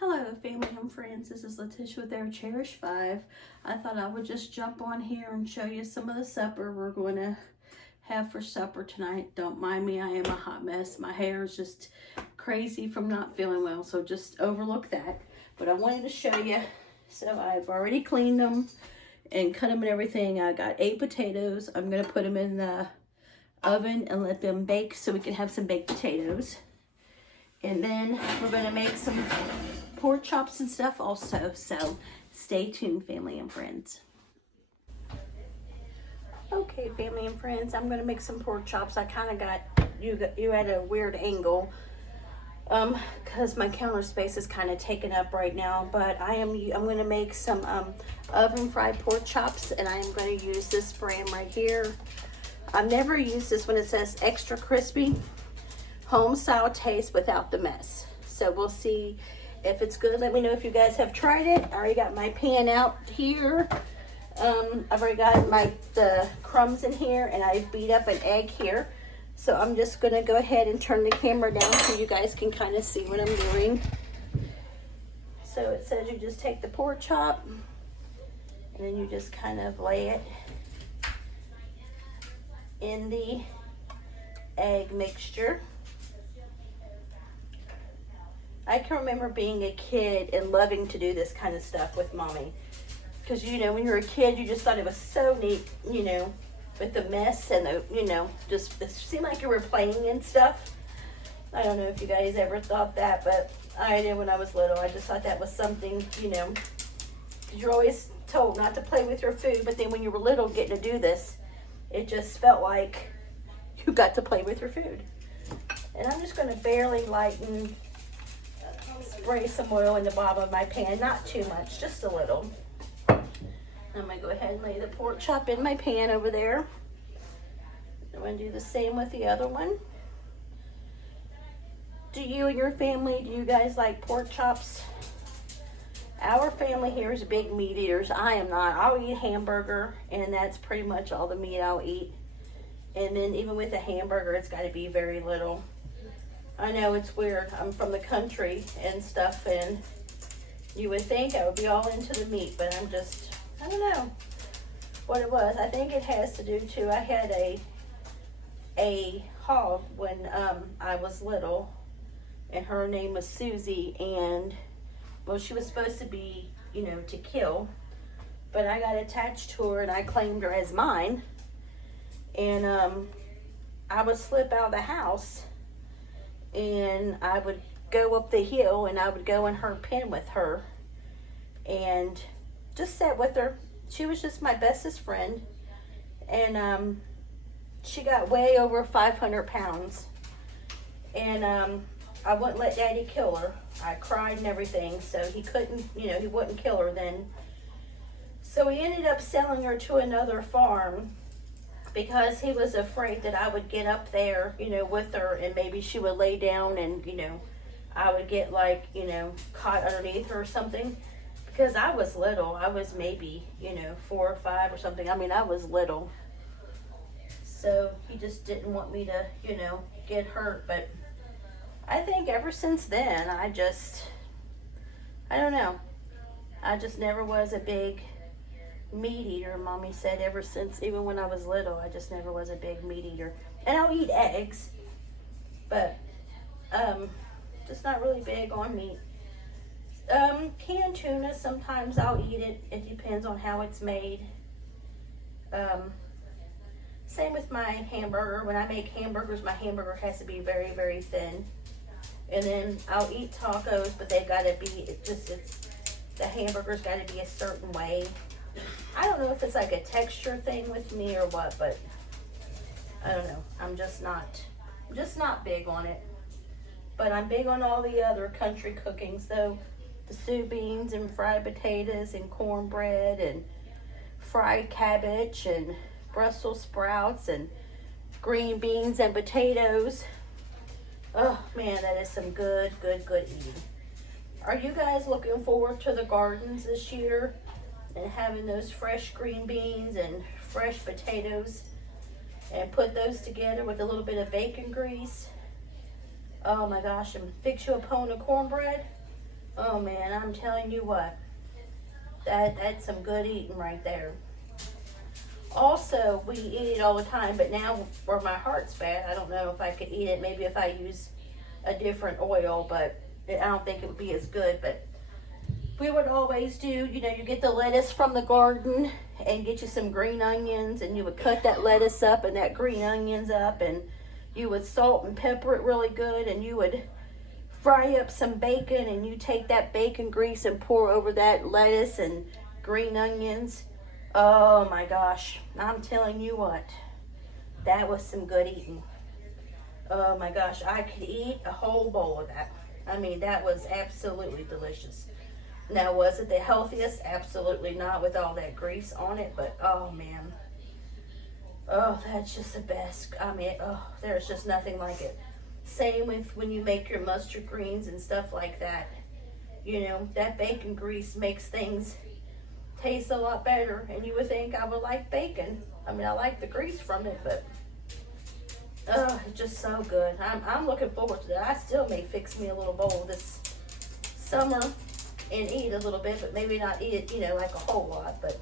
Hello family and friends, this is Letitia with Our Cherished 5. I thought I would just jump on here and show you some of the supper we're going to have for supper tonight. Don't mind me, I am a hot mess. My hair is just crazy from not feeling well, so just overlook that. But I wanted to show you, so I've already cleaned them and cut them and everything. I got 8 potatoes. I'm going to put them in the oven and let them bake so we can have some baked potatoes. And then we're going to make some pork chops and stuff also. So stay tuned, family and friends. Okay, family and friends, I'm going to make some pork chops. I kind of got you at a weird angle because my counter space is kind of taken up right now. But I'm going to make some oven fried pork chops, and I am going to use this brand right here. I've never used this when it says extra crispy. Home style taste without the mess. So we'll see if it's good. Let me know if you guys have tried it. I already got my pan out here. I've already got the crumbs in here, and I've beat up an egg here. So I'm just gonna go ahead and turn the camera down so you guys can kind of see what I'm doing. So it says you just take the pork chop and then you just kind of lay it in the egg mixture. I can remember being a kid and loving to do this kind of stuff with mommy. Because, you know, when you were a kid, you just thought it was so neat, you know, with the mess and the, you know, just it seemed like you were playing and stuff. I don't know if you guys ever thought that, but I did when I was little. I just thought that was something, you know, because you're always told not to play with your food, but then when you were little getting to do this, it just felt like you got to play with your food. And I'm just going to barely lighten, spray some oil in the bottom of my pan, not too much, just a little. I'm going to go ahead and lay the pork chop in my pan over there. I'm going to do the same with the other one. Do you and your family, do you guys like pork chops? Our family here is big meat eaters. I am not. I'll eat hamburger, and that's pretty much all the meat I'll eat. And then even with a hamburger, it's got to be very little. I know it's weird. I'm from the country and stuff, and you would think I would be all into the meat, but I'm just, I don't know what it was. I think it has to do too. I had a hog when I was little, and her name was Susie, and well, she was supposed to be, you know, to kill, but I got attached to her and I claimed her as mine. And I would slip out of the house and I would go up the hill and I would go in her pen with her and just sat with her. She was just my bestest friend. And she got way over 500 pounds. And I wouldn't let Daddy kill her. I cried and everything, so he couldn't, you know, he wouldn't kill her then. So he ended up selling her to another farm because he was afraid that I would get up there, you know, with her and maybe she would lay down and, you know, I would get like, you know, caught underneath her or something. Because I was little. I was maybe, you know, 4 or 5 or something. I mean, I was little. So he just didn't want me to, you know, get hurt. But I think ever since then, I don't know. I just never was a big meat eater. Mommy said ever since, even when I was little, I just never was a big meat eater. And I'll eat eggs, but just not really big on meat. Canned tuna, sometimes I'll eat it. It depends on how it's made. Same with my hamburger. When I make hamburgers, my hamburger has to be very, very thin. And then I'll eat tacos, but they've got to be, the hamburger's got to be a certain way. I don't know if it's like a texture thing with me or what, but I don't know. I'm just not big on it. But I'm big on all the other country cookings, though. The soup beans and fried potatoes and cornbread and fried cabbage and Brussels sprouts and green beans and potatoes. Oh man, that is some good eating. Are you guys looking forward to the gardens this year and having those fresh green beans and fresh potatoes and put those together with a little bit of bacon grease? Oh my gosh, and fix you a pound of cornbread. Oh man, I'm telling you what, that's some good eating right there. Also, we eat it all the time, but now where my heart's bad, I don't know if I could eat it. Maybe if I use a different oil, but I don't think it would be as good. But we would always do, you know, you get the lettuce from the garden and get you some green onions, and you would cut that lettuce up and that green onions up, and you would salt and pepper it really good, and you would fry up some bacon, and you take that bacon grease and pour over that lettuce and green onions. Oh my gosh, I'm telling you what, that was some good eating. Oh my gosh, I could eat a whole bowl of that. I mean, that was absolutely delicious. Now, was it the healthiest? Absolutely not, with all that grease on it, but oh man. Oh, that's just the best. I mean, oh, there's just nothing like it. Same with when you make your mustard greens and stuff like that. You know, that bacon grease makes things taste a lot better, and you would think I would like bacon. I mean, I like the grease from it, but oh, it's just so good. I'm looking forward to that. I still may fix me a little bowl this summer and eat a little bit, but maybe not eat it, you know, like a whole lot, but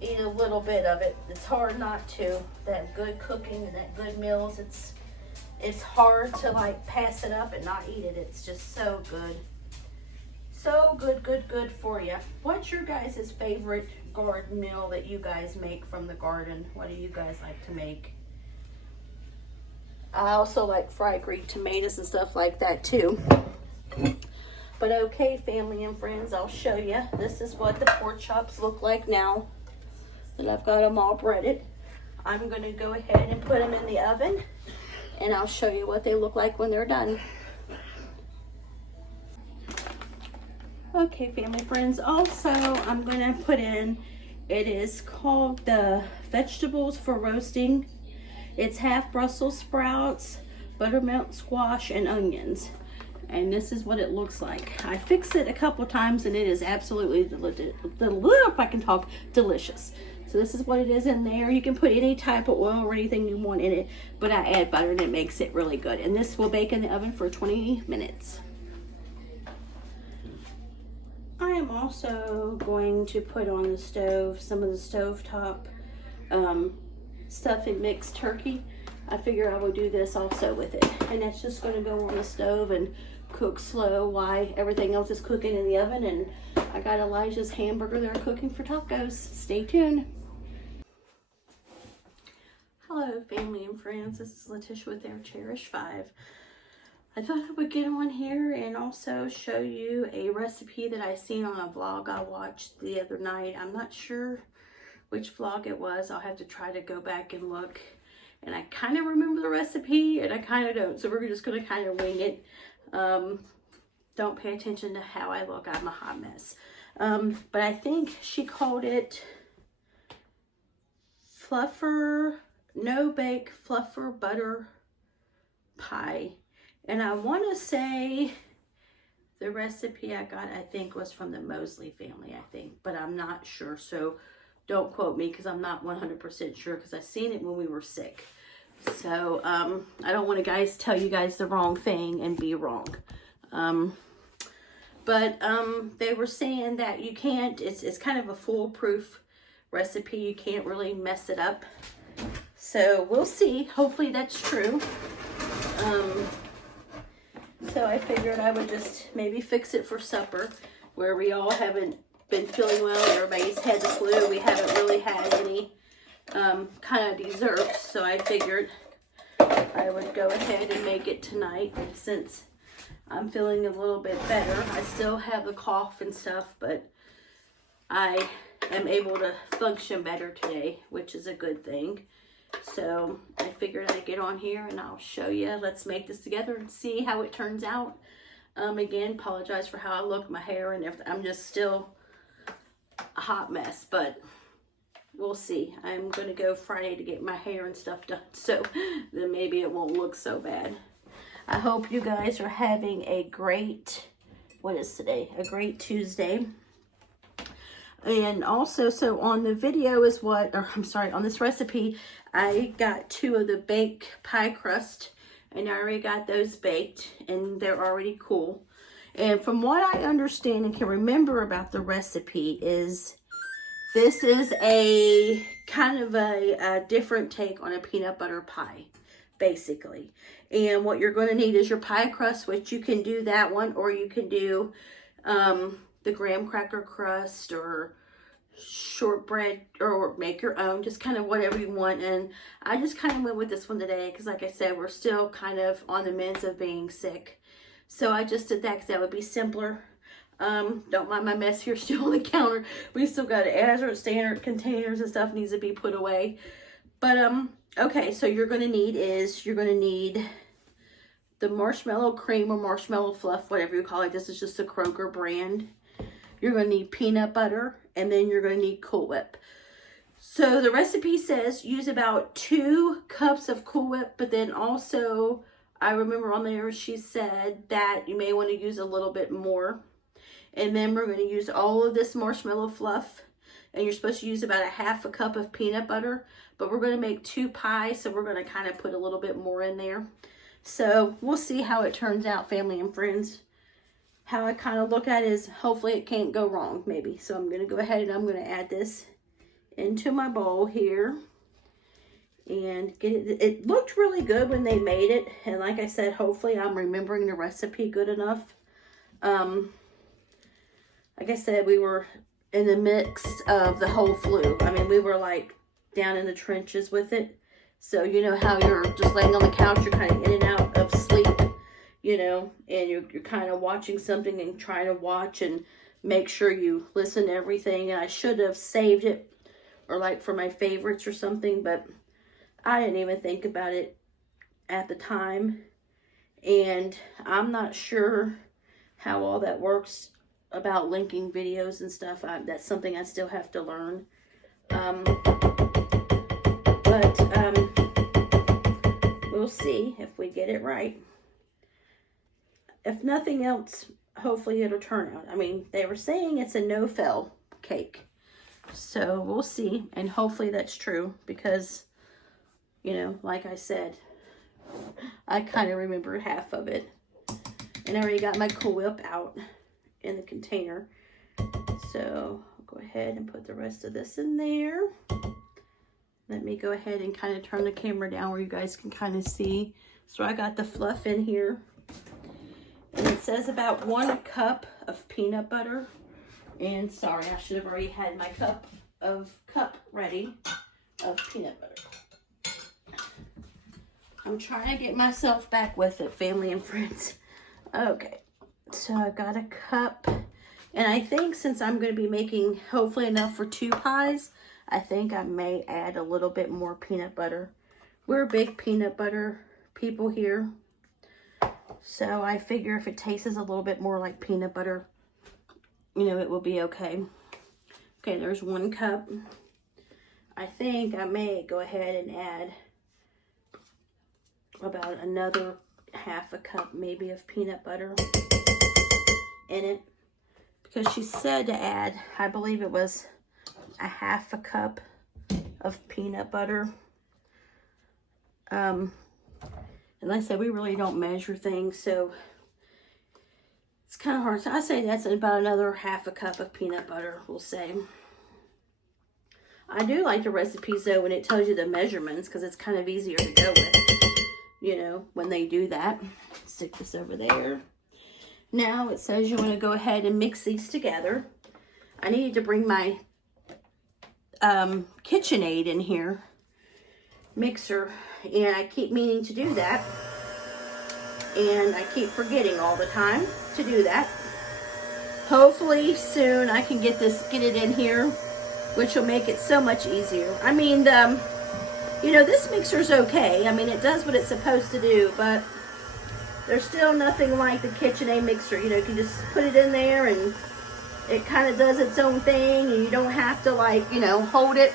eat a little bit of it. It's hard not to. That good cooking and that good meals, it's hard to like pass it up and not eat it. It's just so good. So good for you. What's your guys' favorite garden meal that you guys make from the garden? What do you guys like to make? I also like fried green tomatoes and stuff like that too. But okay, family and friends, I'll show you. This is what the pork chops look like now that I've got them all breaded. I'm going to go ahead and put them in the oven, and I'll show you what they look like when they're done. Okay, family friends, also I'm going to put in, it is called the vegetables for roasting. It's half Brussels sprouts, buttermilk squash, and onions. And this is what it looks like. I fixed it a couple times, and it is absolutely, if I can talk, delicious. So this is what it is in there. You can put any type of oil or anything you want in it, but I add butter and it makes it really good. And this will bake in the oven for 20 minutes. I am also going to put on the stove some of the stovetop stuffing mixed turkey. I figure I will do this also with it. And that's just going to go on the stove and cook slow while everything else is cooking in the oven. And I got Elijah's hamburger there cooking for tacos. Stay tuned. Hello, family and friends. This is Letitia with Our Cherished 5. I thought I would get on here and also show you a recipe that I seen on a vlog I watched the other night. I'm not sure which vlog it was. I'll have to try to go back and look. And I kind of remember the recipe and I kind of don't. So we're just going to kind of wing it. Don't pay attention to how I look. I'm a hot mess. But I think she called it no-bake fluffer butter pie. And I want to say the recipe I got, I think, was from the Mosley family, I think. But I'm not sure. So don't quote me because I'm not 100% sure because I seen it when we were sick. So I don't want to tell you guys the wrong thing and be wrong. But they were saying that you can't, it's kind of a foolproof recipe. You can't really mess it up. So we'll see. Hopefully that's true. So I figured I would just maybe fix it for supper, where we all haven't been feeling well. Everybody's had the flu. We haven't really had any kind of desserts. So I figured I would go ahead and make it tonight since I'm feeling a little bit better. I still have the cough and stuff, but I am able to function better today, which is a good thing. So I figured I'd get on here and I'll show you. Let's make this together and see how it turns out. Again, apologize for how I look, my hair and everything. I'm just still a hot mess, but we'll see. I'm going to go Friday to get my hair and stuff done, so then maybe it won't look so bad. I hope you guys are having a great, what is today? A great Tuesday. And also, so on the video is on this recipe, I got 2 of the baked pie crust, and I already got those baked, and they're already cool. And from what I understand and can remember about the recipe is this is a kind of a different take on a peanut butter pie, basically. And what you're going to need is your pie crust, which you can do that one, or you can do the graham cracker crust or shortbread, or make your own, just kind of whatever you want. And I just kind of went with this one today because, like I said, we're still kind of on the mends of being sick. So I just did that because that would be simpler. Don't mind my mess here still on the counter. We still got standard containers and stuff needs to be put away. But okay, so you're gonna need the marshmallow cream or marshmallow fluff, whatever you call it. This is just the Kroger brand. You're gonna need peanut butter, and then you're gonna need Cool Whip. So the recipe says use about 2 cups of Cool Whip, but then also I remember on there she said that you may want to use a little bit more. And then we're going to use all of this marshmallow fluff. And you're supposed to use about a 1/2 cup of peanut butter. But we're going to make 2 pies, so we're going to kind of put a little bit more in there. So we'll see how it turns out, family and friends. How I kind of look at it is hopefully it can't go wrong, maybe. So I'm going to go ahead and I'm going to add this into my bowl here. And get it. It looked really good when they made it. And like I said, hopefully I'm remembering the recipe good enough. Like I said, we were in the midst of the whole flu. I mean, we were like down in the trenches with it. So you know how you're just laying on the couch, you're kind of in and out of sleep, you know, and you're kind of watching something and trying to watch and make sure you listen to everything. And I should have saved it or like for my favorites or something, but I didn't even think about it at the time. And I'm not sure how all that works about linking videos and stuff. That's something I still have to learn. But we'll see if we get it right. If nothing else, hopefully it'll turn out. I mean, they were saying it's a no-fail cake. So we'll see. And hopefully that's true because, you know, like I said, I kind of remember half of it. And I already got my Cool Whip out in the container. So I'll go ahead and put the rest of this in there. Let me go ahead and kind of turn the camera down where you guys can kind of see. So I got the fluff in here. And it says about 1 cup of peanut butter. And sorry, I should have already had my cup ready of peanut butter. I'm trying to get myself back with it, family and friends. Okay, so I got a cup. And I think since I'm going to be making hopefully enough for 2 pies, I think I may add a little bit more peanut butter. We're big peanut butter people here. So I figure if it tastes a little bit more like peanut butter, you know, it will be okay. Okay, there's 1 cup. I think I may go ahead and add about another 1/2 cup maybe of peanut butter in it. Because she said to add, I believe it was a 1/2 cup of peanut butter. And like I said, we really don't measure things, so it's kind of hard. So I say that's about another 1/2 cup of peanut butter, we'll say. I do like the recipes, though, when it tells you the measurements, because it's kind of easier to go with, you know, when they do that. Stick this over there. Now it says you want to go ahead and mix these together. I needed to bring my KitchenAid in here, mixer, and I keep meaning to do that. And I keep forgetting all the time to do that. Hopefully soon I can get it in here, which will make it so much easier. I mean, you know, this mixer's okay. I mean, it does what it's supposed to do, but there's still nothing like the KitchenAid mixer. You know, you can just put it in there and it kind of does its own thing, and you don't have to, like, you know, hold it.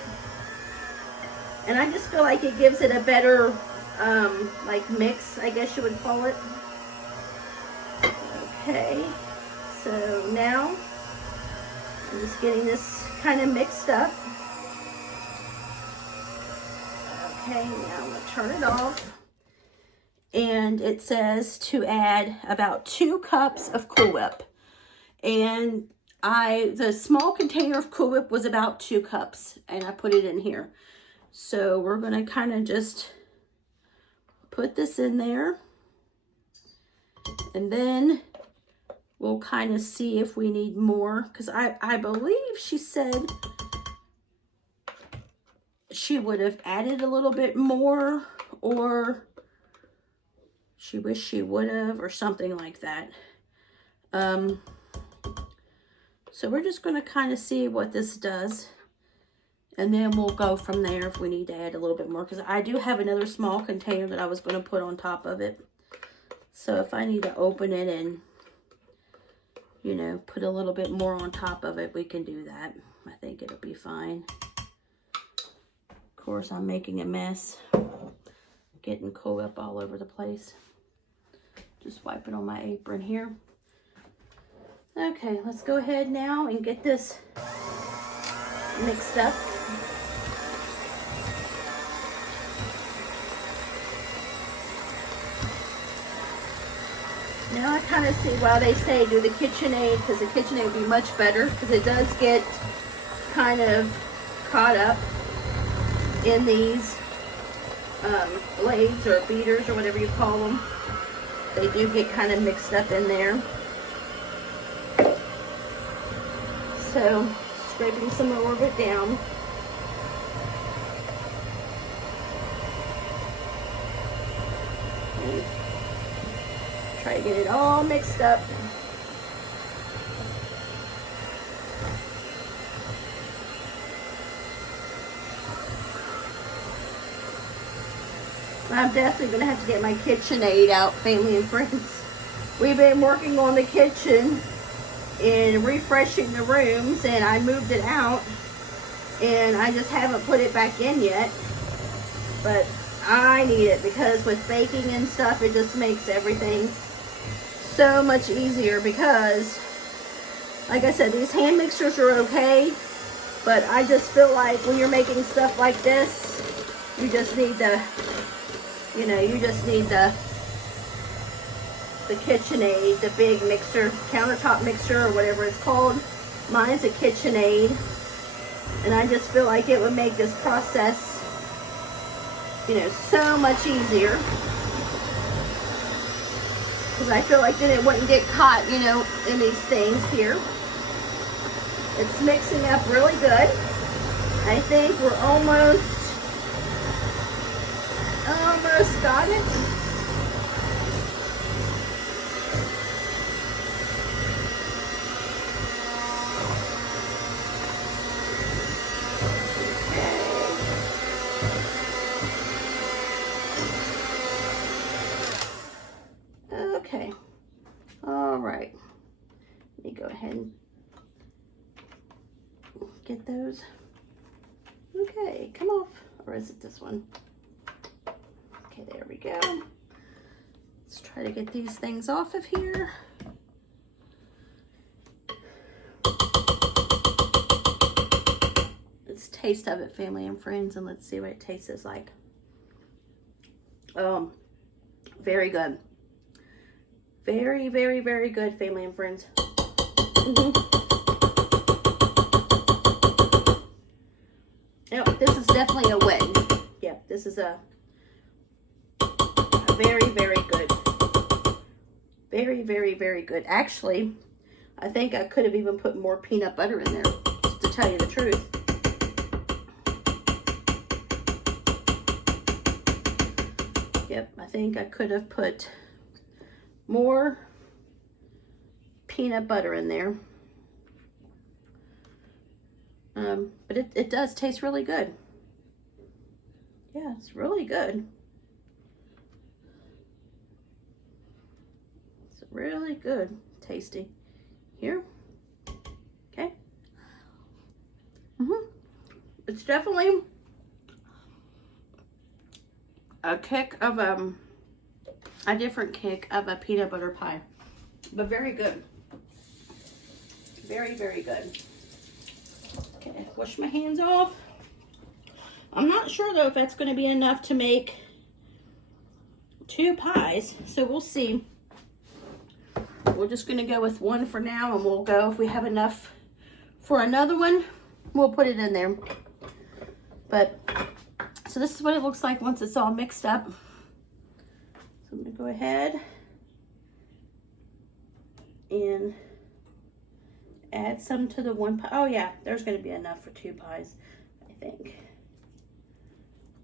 And I just feel like it gives it a better, like, mix, I guess you would call it. Okay, so now I'm just getting this kind of mixed up. Okay, now I'm going to turn it off. and it says to add about 2 cups of Cool Whip. And the small container of Cool Whip was about 2 cups, and I put it in here. So we're going to kind of just put this in there, and then we'll kind of see if we need more, because I believe she said she would have added a little bit more, or she wished she would have, or something like that. So we're just going to kind of see what this does, and then we'll go from there if we need to add a little bit more, because I do have another small container that I was going to put on top of it. So if I need to open it and, you know, put a little bit more on top of it, we can do that. I think it'll be fine. Of course, I'm making a mess, getting Cool Whip all over the place. Just wipe it on my apron here. Okay, let's go ahead now and get this mixed up. Now I kind of see why they say do the KitchenAid, because the KitchenAid would be much better, because it does get kind of caught up in these blades or beaters or whatever you call them. They do get kind of mixed up in there. So, scraping some more of it down. And try to get it all mixed up. I'm definitely going to have to get my KitchenAid out, family and friends. We've been working on the kitchen and refreshing the rooms, and I moved it out, and I just haven't put it back in yet. But I need it, because with baking and stuff, it just makes everything so much easier, because like I said, these hand mixers are okay, but I just feel like when you're making stuff like this, you just need the, you know, you just need the KitchenAid, the big mixer, countertop mixer, or whatever it's called. Mine's a KitchenAid, and I just feel like it would make this process, you know, so much easier, because I feel like then it wouldn't get caught, you know, in these things here. It's mixing up really good. I think we're almost got it. Okay. All right. Let me go ahead and get those. Okay, come off. Or is it this one? Okay, there we go. Let's try to get these things off of here. Let's taste of it, family and friends, and let's see what it tastes like. Very good. Very, very, very good, family and friends. Yep, this is definitely a win. Yep, this is a very, very good. Very, very, very good. Actually, I think I could have even put more peanut butter in there, to tell you the truth. Yep, I think I could have put more peanut butter in there. But it does taste really good. Yeah, it's really good. It's really good tasty. Here. Okay. It's definitely a kick of a different kick of a peanut butter pie, but very good. Very, very good. Okay, wash my hands off. I'm not sure though if that's going to be enough to make 2 pies, so we'll see. We're just gonna go with 1 for now, and we'll go if we have enough for another one, we'll put it in there. But so this is what it looks like once it's all mixed up. So I'm gonna go ahead and add some to the 1 pie. Oh yeah, there's gonna be enough for 2 pies, I think.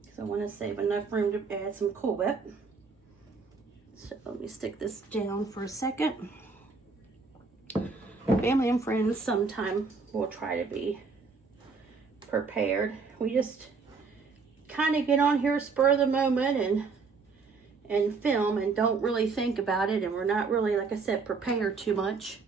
Because I want to save enough room to add some Cool Whip. So let me stick this down for a second. Family and friends sometime will try to be prepared. We just kind of get on here spur of the moment and film and don't really think about it, and we're not really, like I said, prepared too much.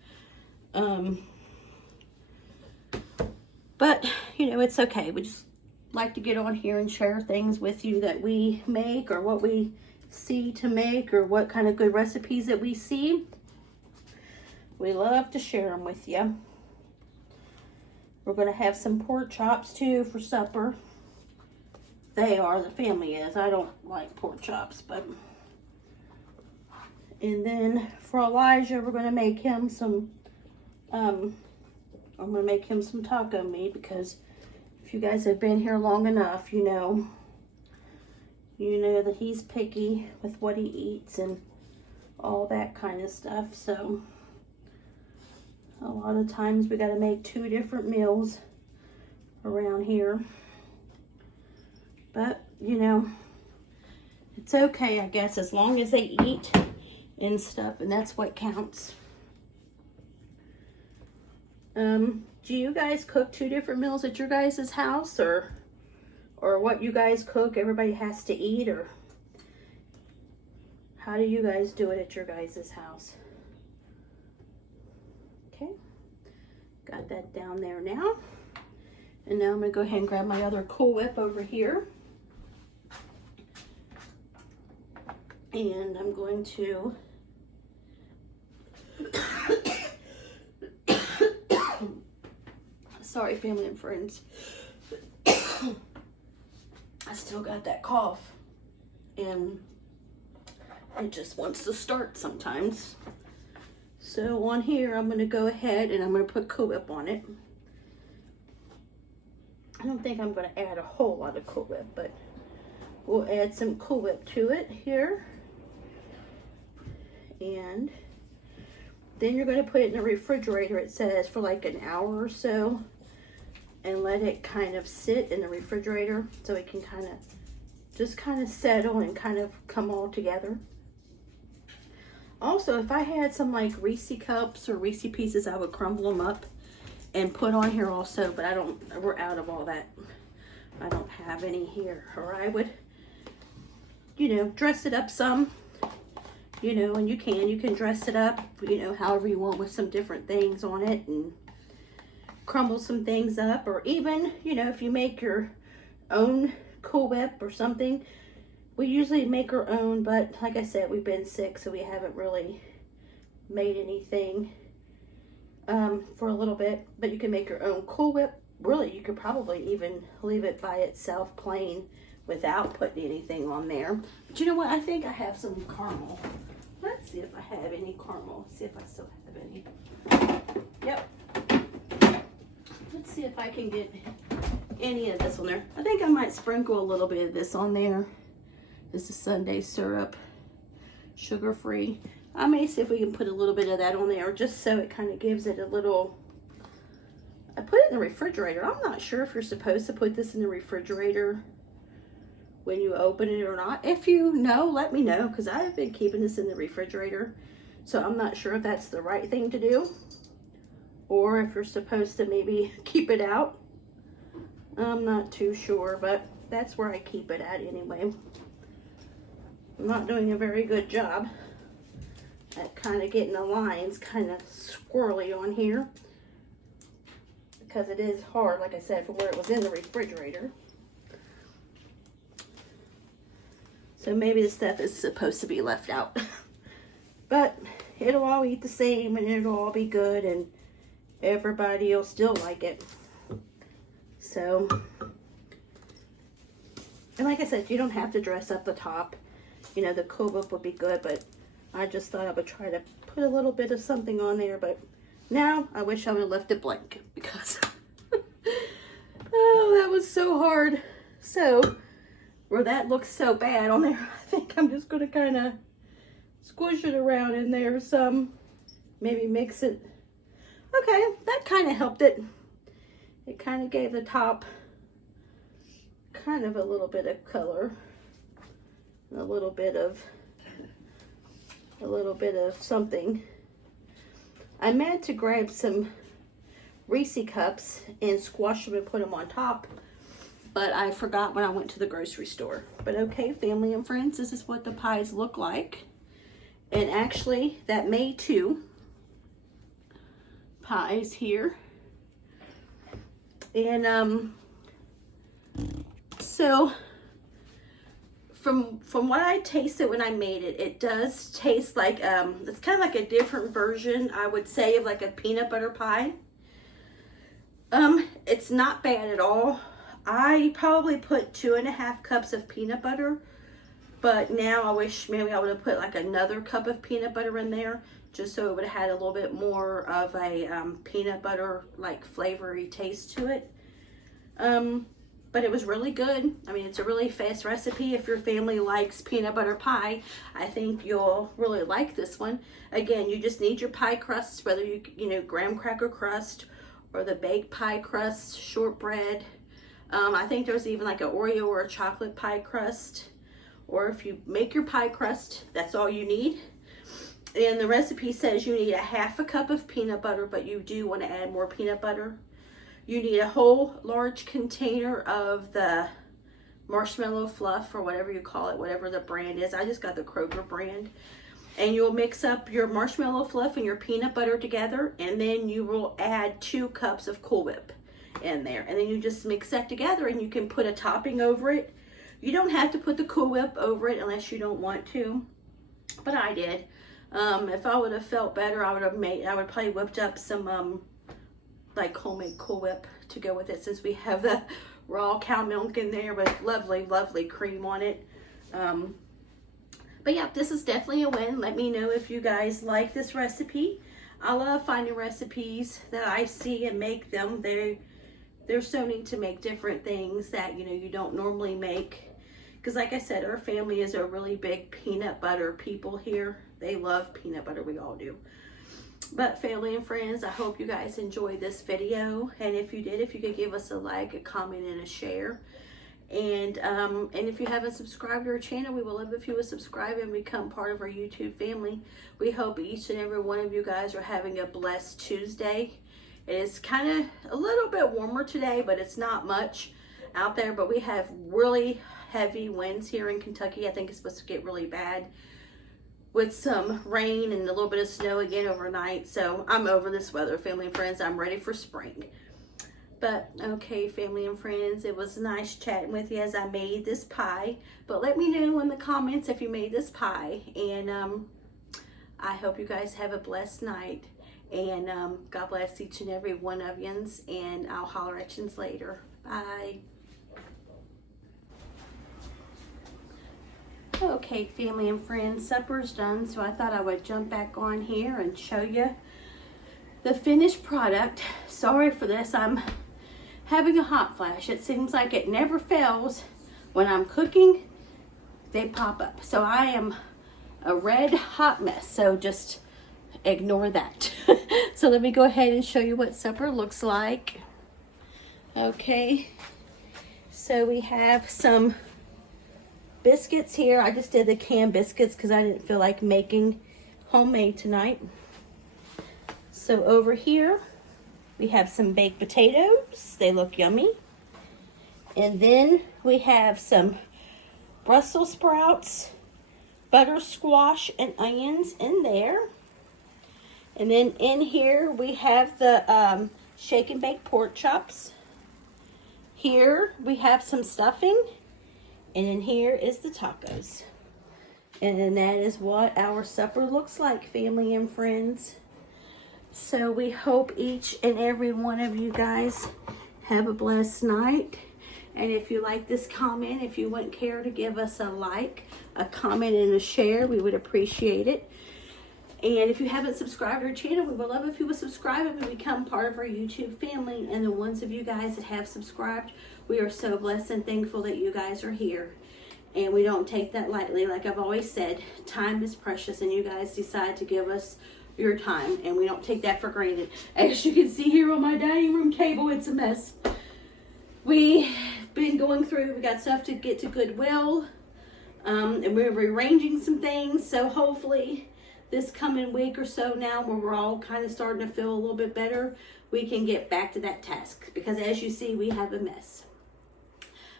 But you know, it's okay. We just like to get on here and share things with you that we make, or what we see to make, or what kind of good recipes that we see. We love to share them with you. We're going to have some pork chops too for supper. The family is. I don't like pork chops, but. And then for Elijah, we're going to make him some, I'm going to make him some taco meat, because if you guys have been here long enough, you know that he's picky with what he eats and all that kind of stuff. So a lot of times we got to make 2 different meals around here. But, you know, it's okay, I guess, as long as they eat and stuff, and that's what counts. Do you guys cook 2 different meals at your guys' house, or what you guys cook everybody has to eat, or how do you guys do it at your guys' house? Okay, got that down there now. And now I'm going to go ahead and grab my other Cool Whip over here. And I'm going to sorry, family and friends. I still got that cough, and it just wants to start sometimes. So on here, I'm going to go ahead and I'm going to put Cool Whip on it. I don't think I'm going to add a whole lot of Cool Whip, but we'll add some Cool Whip to it here. And then you're going to put it in the refrigerator, it says, for like an hour or so, and let it kind of sit in the refrigerator so it can just kind of settle and kind of come all together. Also, if I had some like Reese cups or Reese pieces, I would crumble them up and put on here also, but we're out of all that. I don't have any here. Or I would, you know, dress it up some, you know, and you can dress it up, you know, however you want, with some different things on it, and crumble some things up. Or even, you know, if you make your own Cool Whip or something. We usually make our own, but like I said, we've been sick, so we haven't really made anything for a little bit. But you can make your own Cool Whip. Really, you could probably even leave it by itself plain without putting anything on there. But you know what? I think I have some caramel. Let's see if I have any caramel. See if I still have any. Yep. Let's see if I can get any of this on there. I think I might sprinkle a little bit of this on there. This is Sunday syrup, sugar-free. I may see if we can put a little bit of that on there, just so it kind of gives it a little. I put it in the refrigerator. I'm not sure if you're supposed to put this in the refrigerator when you open it or not. If you know, let me know, because I've been keeping this in the refrigerator. So I'm not sure if that's the right thing to do, or if you're supposed to maybe keep it out. I'm not too sure, but that's where I keep it at anyway. I'm not doing a very good job at kind of getting the lines kind of squirrely on here, because it is hard, like I said, from where it was in the refrigerator. So maybe the stuff is supposed to be left out. But it'll all eat the same, and it'll all be good, and everybody will still like it. So, and like I said, you don't have to dress up the top. you know, the Cool Whip would be good, but I just thought I would try to put a little bit of something on there, but now I wish I would have left it blank because, oh, that was so hard. So, where that looks so bad on there, I think I'm just going to kind of squish it around in there some, maybe mix it. Okay, that kind of helped it. It kind of gave the top kind of a little bit of color, a little bit of something. I meant to grab some Reese cups and squash them and put them on top, but I forgot when I went to the grocery store. But okay, family and friends, this is what the pies look like. And actually, that made 2 pies here. And so from what I tasted when I made it, it does taste like it's kind of like a different version, I would say, of like a peanut butter pie. It's not bad at all. I probably put 2.5 cups of peanut butter, but now I wish maybe I would have put like another cup of peanut butter in there, just so it would have had a little bit more of a peanut butter like flavory taste to it. But it was really good. I mean, it's a really fast recipe. If your family likes peanut butter pie, I think you'll really like this one. Again, you just need your pie crusts, whether you know, graham cracker crust or the baked pie crust, shortbread. I think there's even like an Oreo or a chocolate pie crust. Or if you make your pie crust, that's all you need. And the recipe says you need 1/2 cup of peanut butter, but you do want to add more peanut butter. You need a whole large container of the marshmallow fluff, or whatever you call it, whatever the brand is. I just got the Kroger brand. And you'll mix up your marshmallow fluff and your peanut butter together, and then you will add 2 cups of Cool Whip in there. And then you just mix that together, and you can put a topping over it. You don't have to put the Cool Whip over it unless you don't want to, but I did. If I would have felt better, I would probably whipped up some like homemade Cool Whip to go with it, since we have the raw cow milk in there with lovely, lovely cream on it. But yeah, this is definitely a win. Let me know if you guys like this recipe. I love finding recipes that I see and make them. They're so neat to make different things that, you know, you don't normally make. Because like I said, our family is a really big peanut butter people here. They love peanut butter, we all do. But family and friends, I hope you guys enjoyed this video. And if you did, if you could give us a like, a comment, and a share. And if you haven't subscribed to our channel, we would love if you would subscribe and become part of our YouTube family. We hope each and every one of you guys are having a blessed Tuesday. It is kind of a little bit warmer today, but it's not much out there. But we have really heavy winds here in Kentucky. I think it's supposed to get really bad with some rain and a little bit of snow again overnight. So I'm over this weather, family and friends. I'm ready for spring. But okay, family and friends, it was nice chatting with you as I made this pie. But let me know in the comments if you made this pie. And I hope you guys have a blessed night. And God bless each and every one of yous. And I'll holler at yous later. Bye. Okay, family and friends, supper's done, so I thought I would jump back on here and show you the finished product. Sorry for this, I'm having a hot flash. It seems like it never fails. When I'm cooking, they pop up. So I am a red hot mess, so just ignore that. So let me go ahead and show you what supper looks like. Okay, so we have some biscuits here. I just did the canned biscuits because I didn't feel like making homemade tonight. So over here we have some baked potatoes. They look yummy. And then we have some Brussels sprouts, butter squash, and onions in there. And then in here we have the shake and bake pork chops. Here we have some stuffing. And in here is the tacos. And that is what our supper looks like, family and friends. So we hope each and every one of you guys have a blessed night. And if you like this comment, if you wouldn't care to give us a like, a comment and a share. We would appreciate it. And if you haven't subscribed to our channel, we would love if you would subscribe and become part of our YouTube family. And the ones of you guys that have subscribed, we are so blessed and thankful that you guys are here. And we don't take that lightly. Like I've always said, time is precious, and you guys decide to give us your time, and we don't take that for granted. As you can see here on my dining room table, it's a mess. We've been going through, we got stuff to get to Goodwill, and we're rearranging some things, so hopefully this coming week or so now, where we're all kind of starting to feel a little bit better, we can get back to that task, because as you see, we have a mess.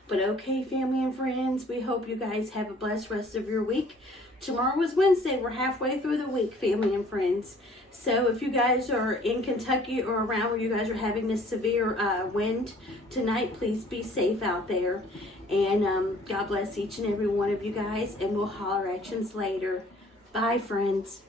But okay, family and friends, we hope you guys have a blessed rest of your week. Tomorrow is Wednesday. We're halfway through the week, family and friends. So if you guys are in Kentucky or around where you guys are having this severe wind tonight, please be safe out there. And God bless each and every one of you guys. And we'll holler at you later. Bye, friends.